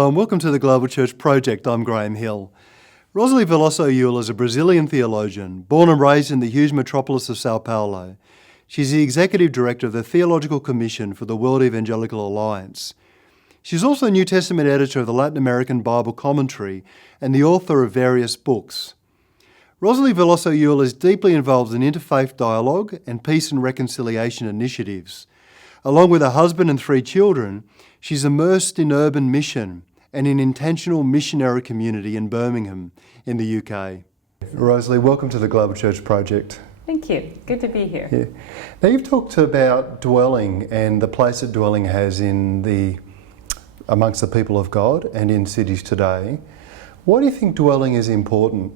Hello and welcome to the GlobalChurch Project. I'm Graham Hill. Rosalee Velloso Ewell is a Brazilian theologian, born and raised in the huge metropolis of São Paulo. She's the Executive Director of the Theological Commission for the World Evangelical Alliance. She's also New Testament editor of the Latin American Bible Commentary and the author of various books. Rosalee Velloso Ewell is deeply involved in interfaith dialogue and peace and reconciliation initiatives. Along with her husband and 3 children, she's immersed in urban mission and in intentional missionary community in Birmingham in the UK. Rosalee, welcome to the GlobalChurch Project. Thank you. Good to be here. Yeah. Now you've talked about dwelling and the place that dwelling has amongst the people of God and in cities today. Why do you think dwelling is important?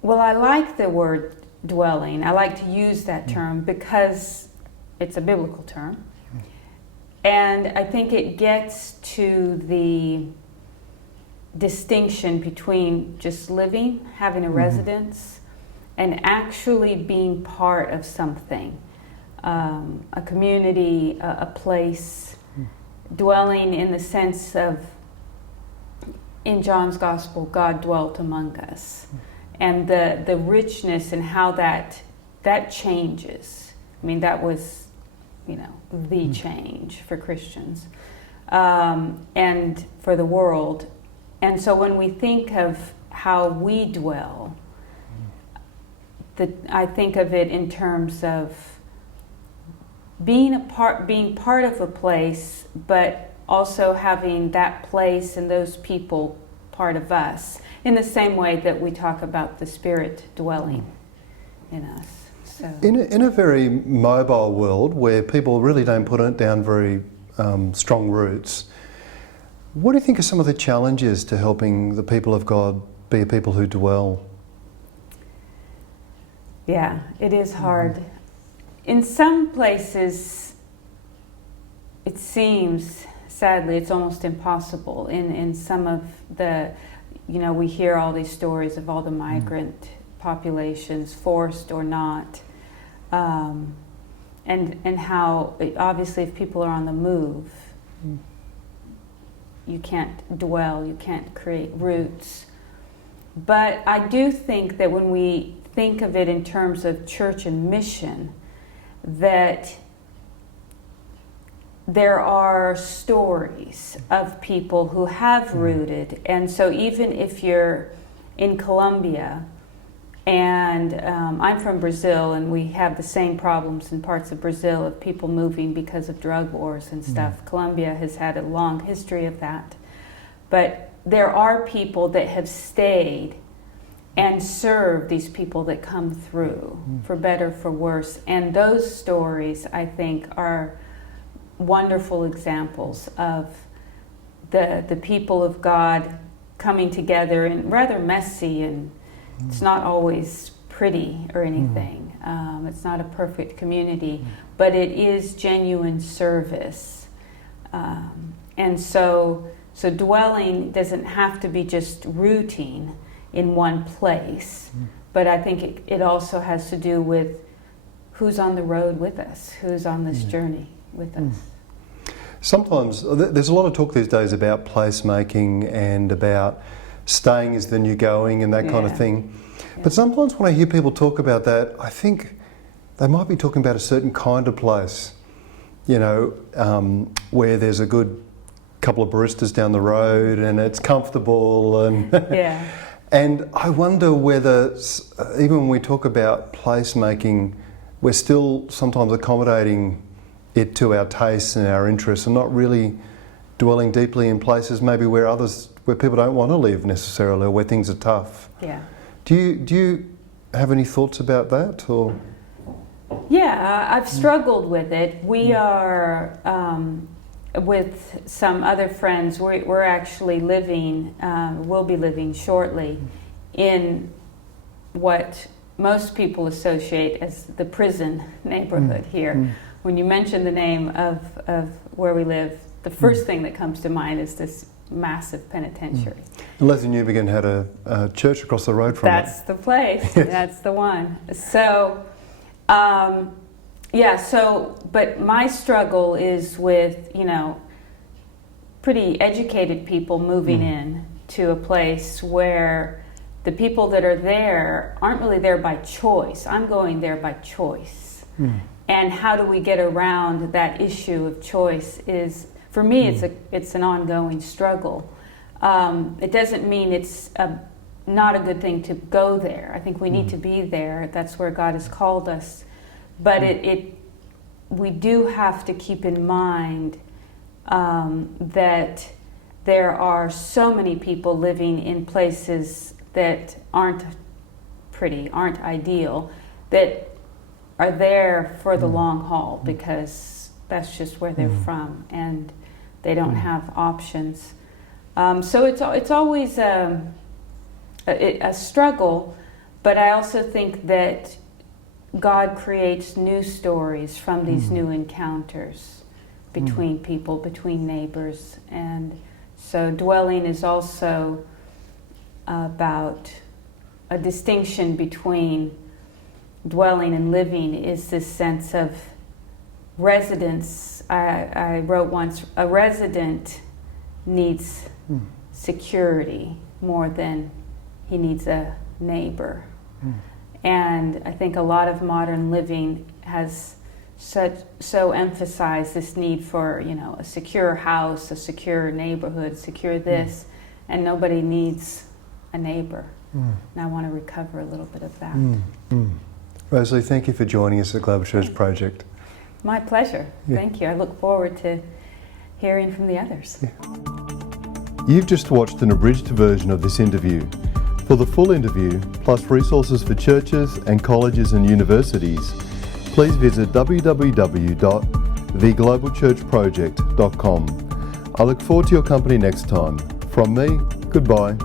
Well, I like the word dwelling. I like to use that term because it's a biblical term. And I think it gets to the distinction between just living, having a residence, and actually being part of something, a community, a place, dwelling in the sense of, in John's Gospel, God dwelt among us. And the richness and how that changes. I mean, that was, the change for Christians and for the world. And so when we think of how we dwell, I think of it in terms of being part of a place, but also having that place and those people part of us, in the same way that we talk about the Spirit dwelling in us. So. In a very mobile world where people really don't put it down very strong roots, what do you think are some of the challenges to helping the people of God be a people who dwell? Yeah, it is hard. In some places, it seems, sadly, it's almost impossible. In some of the, we hear all these stories of all the migrant populations, forced or not, and how, obviously, if people are on the move, you can't dwell, you can't create roots. But I do think that when we think of it in terms of church and mission, that there are stories of people who have rooted. And so even if you're in Colombia, and I'm from Brazil, and we have the same problems in parts of Brazil of people moving because of drug wars and stuff. Colombia has had a long history of that. But there are people that have stayed and served these people that come through, for better, for worse. And those stories, I think, are wonderful examples of the people of God coming together in rather messy, and it's not always pretty or anything. It's not a perfect community, but it is genuine service. And so dwelling doesn't have to be just rooting in one place, but I think it also has to do with who's on the road with us, who's on this journey with us. Sometimes there's a lot of talk these days about placemaking and about staying is the new going and that kind of thing. Yeah. But sometimes when I hear people talk about that, I think they might be talking about a certain kind of place, where there's a good couple of baristas down the road and it's comfortable and and I wonder whether even when we talk about placemaking, we're still sometimes accommodating it to our tastes and our interests and not really dwelling deeply in places maybe where people don't want to live necessarily, or where things are tough. Yeah. Do you have any thoughts about that, or? Yeah, I've struggled with it. We are with some other friends. We're actually living. We'll be living shortly in what most people associate as the prison neighborhood here. When you mention the name of where we live, the first thing that comes to mind is this massive penitentiary. And Leslie Newbegin had a church across the road from it. That's the place. That's the one. So, but my struggle is with, pretty educated people moving in to a place where the people that are there aren't really there by choice. I'm going there by choice. And how do we get around that issue of choice is, for me, it's an ongoing struggle. It doesn't mean it's not a good thing to go there. I think we need to be there. That's where God has called us. But we do have to keep in mind that there are so many people living in places that aren't pretty, aren't ideal, that are there for the long haul because that's just where they're from and they don't have options. So it's always a struggle, but I also think that God creates new stories from these new encounters between people, between neighbors. And so dwelling is also about a distinction between dwelling and living is this sense of residence. I wrote once, a resident needs security more than he needs a neighbor. And I think a lot of modern living has so emphasized this need for, a secure house, a secure neighborhood, secure this, and nobody needs a neighbor. And I want to recover a little bit of that. Rosalee, thank you for joining us at Global Church Project. My pleasure. Thank you. I look forward to hearing from the others. You've just watched an abridged version of this interview. For the full interview, plus resources for churches and colleges and universities, please visit www.theglobalchurchproject.com. I look forward to your company next time. From me, goodbye.